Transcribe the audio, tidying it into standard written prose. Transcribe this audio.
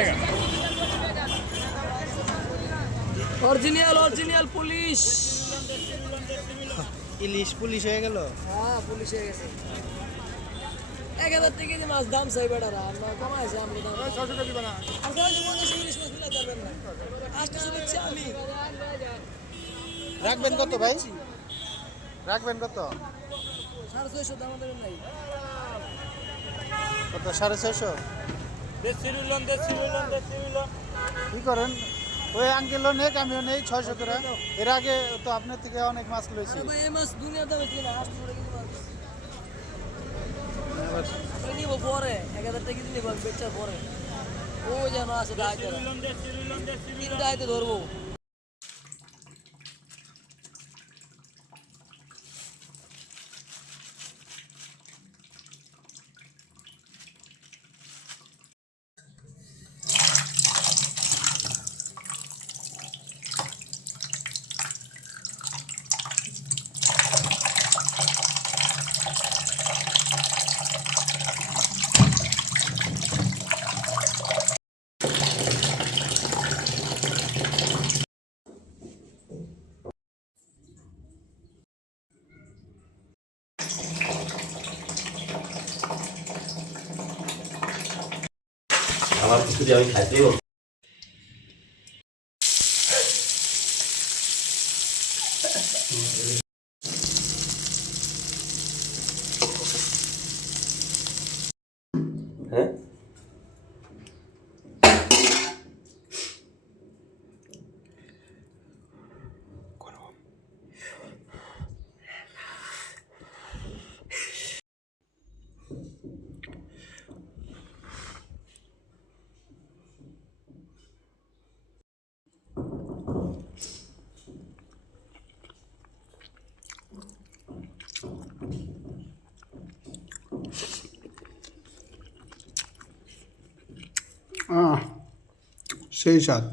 টাকা। Original police. ইলিশ police হয়ে গেল। হ্যাঁ পুলিশ হয়ে গেছে। 1000 টাকা দিয়ে মাছ দাম চাই বেটারা, আমরা কমাইছে আমরা দাম। 600 টাকা দিবা না। আর 650 ইলিশ মাছ মিলাতে পারবেন না। 800 দিচ্ছি আমি। রাখবেন কত ভাই? রাখবেন কত? 650 দাম দেবেন নাই। কত 650? কি করেন ওই আঙ্কেলও নেক আমিও নেই 600 করে। এর আগে তো আপনার থেকে অনেক মাছ লইছি। ভাই এই মাছ দুনিয়ার দামে কিনা 800 টাকা কেজি মাছ। আমরা নিব পরে 1000 টাকা দিয়ে নিব বেচার পরে। ও যেন আছে দাইতে। তিন দাইতে ধরবো। আমার কিছু দিয়ে আমি খাইতেই হবে। হ্যাঁ সেই স্বাদ।